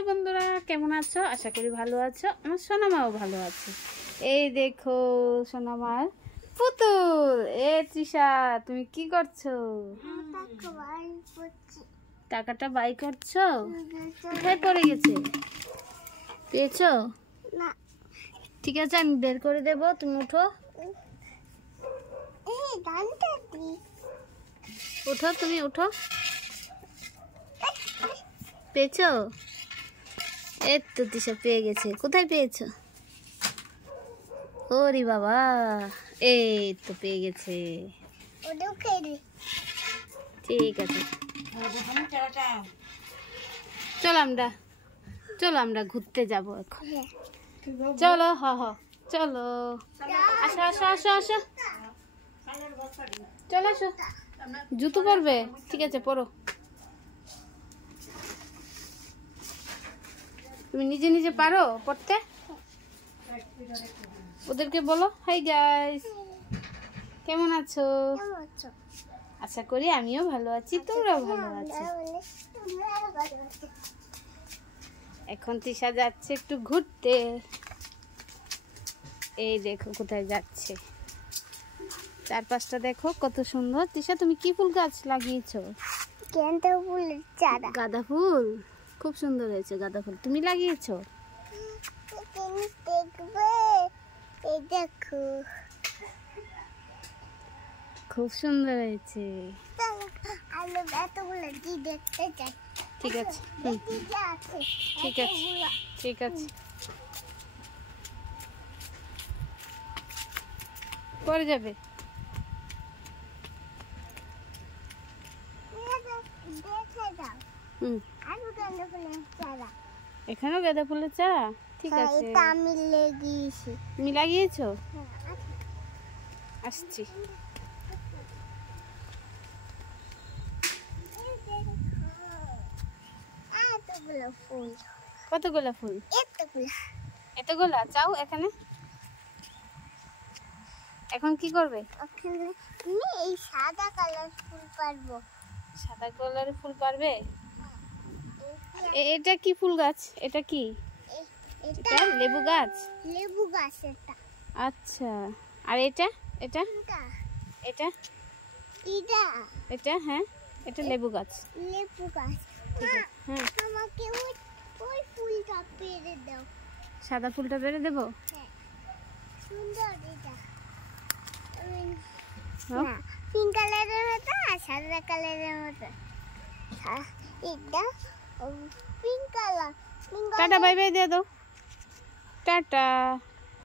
Hello বন্ধুরা, কেমন আছো? আশা করি ভালো আছো। আমার সোনামাও ভালো আছে। এই দেখো সোনামার পুতুল। তৃষা, তুমি কি করছো? টাকাটা বাই করছো? কোথায় পড়ে গেছে? পেয়েছো? না। ঠিক আছে, আমি বের করে দেবো, তুমি উঠো। উঠো, তুমি উঠো। পেয়েছো? এই তো তৃষা পেয়ে গেছে। কোথায় পেয়েছো? ওরে বাবা, এই তো পেয়ে গেছে। ঠিক আছে, চলো আমরা ঘুরতে যাব এখন। চলো, চলো, আসো আসো আসো আসো, চলো আসো। জুতো পরবে? ঠিক আছে, পরো। তুমি নিজে নিজে পারো পড়তে? ওদেরকে বলো হাই গাইস, কেমন আছো? আশা করি আমিও ভালো আছি, তোমরাও ভালো আছো। এখন তৃষা যাচ্ছে একটু ঘুরতে। এই দেখো কোথায় যাচ্ছে, চারপাশটা দেখো কত সুন্দর। তৃষা, তুমি কি ফুল গাছ লাগিয়েছো? গাঁদা ফুলের চারা। গাঁদা ফুল খুব সুন্দর হয়েছে। গাঁদা ফুল তুমি লাগিয়েছো? দেখবে, এই দেখো খুব সুন্দর হয়েছে। আমি এতগুলো কি দেখতে চাই। ঠিক আছে, ঠিক আছে, ঠিক আছে, পরে যাবে। এখানেও গাঁদা ফুলের চারা? ঠিক আছে, আমি লাগিয়েছি। তুমি লাগিয়েছো? আসছি। কতগুলো ফুল? এতগুলা চাও এখানে? এখন কি করবে? এই সাদা কালার ফুল পারবো। সাদা কালারের ফুল পারবে? এটা কি ফুল গাছ? এটা কি? এটা লেবু গাছ। লেবু গাছ এটা। আচ্ছা, আর এটা? এটা এটা এটা এটা হ্যাঁ, এটা লেবু গাছ। লেবু গাছ। হ্যাঁ, আমাকে ওই ফুলটা পেরে দাও। সাদা ফুলটা পেরে দেবো? হ্যাঁ, সুন্দর এটা। হ্যাঁ, পিঙ্ক কালারের মতো আর সাদা কালারের মতো। এটা pink colour. Tata bye bye দিয়ে দাও। টাটা।